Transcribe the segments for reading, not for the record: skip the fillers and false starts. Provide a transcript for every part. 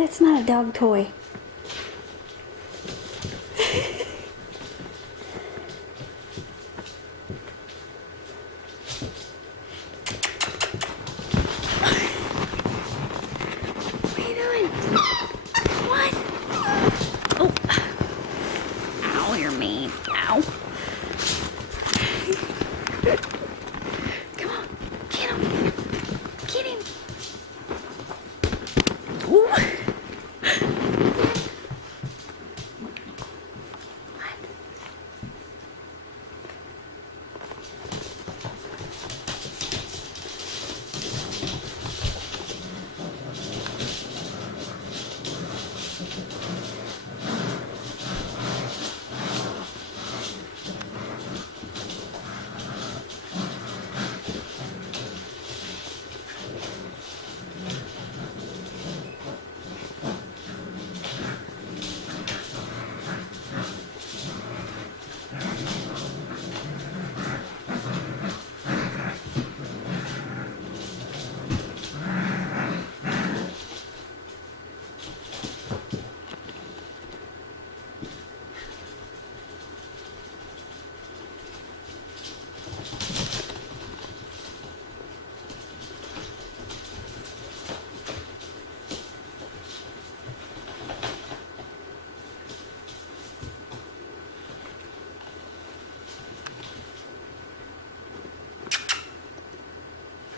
That's not a dog toy. What are you doing? What? Oh. Ow, you're mean. Ow. Come on. Get him. Get him. Ooh.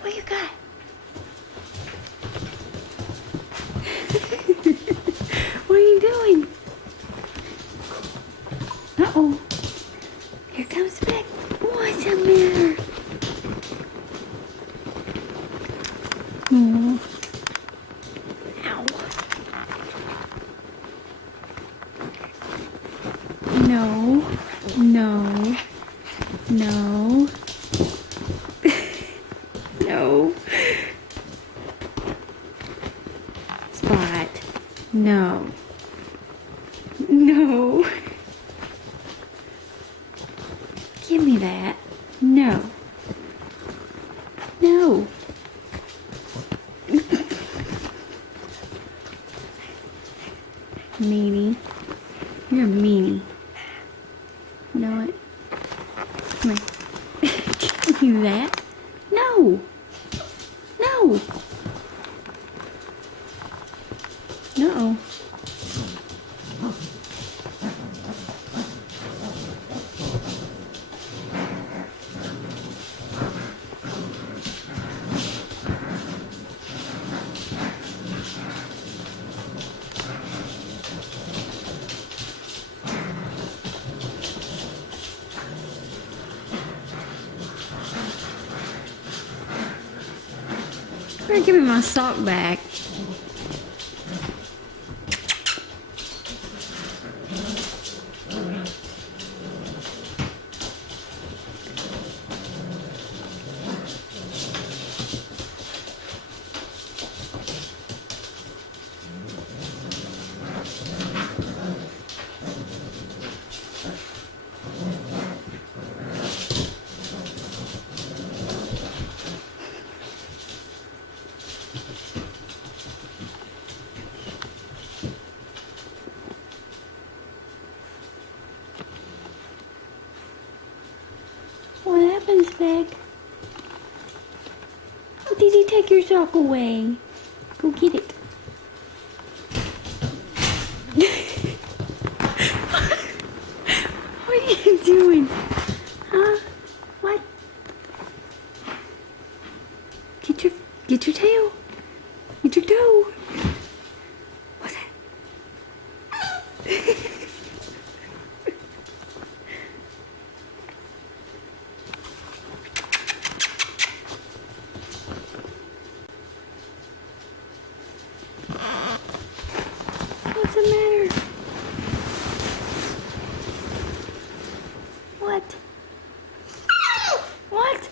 What you got? What are you doing? Uh-oh. Here comes Beck. What's the matter? Oh. Ow. No. No. No. No. Spot. No. No. Give me that. No. No. Meanie. You're a meanie. You know what? Come here. Give me that. No. No. No. Better give me my sock back. What happens, Beck? Did he take your sock away? Go get it. What are you doing? Huh? What? Get your tail. Get your toe. What's that? What's the matter? What? What?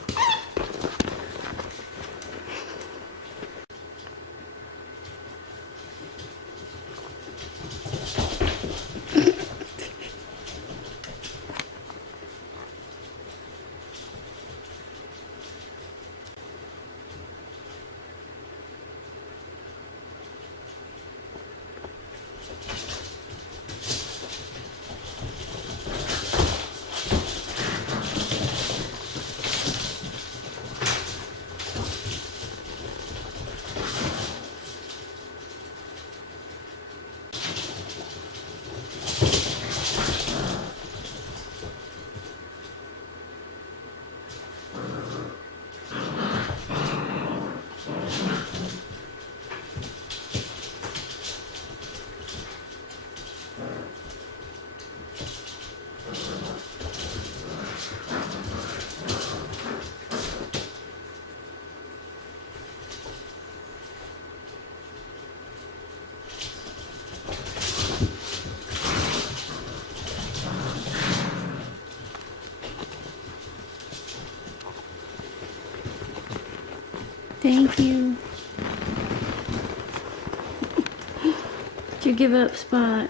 Thank you. Did you give up, Spot?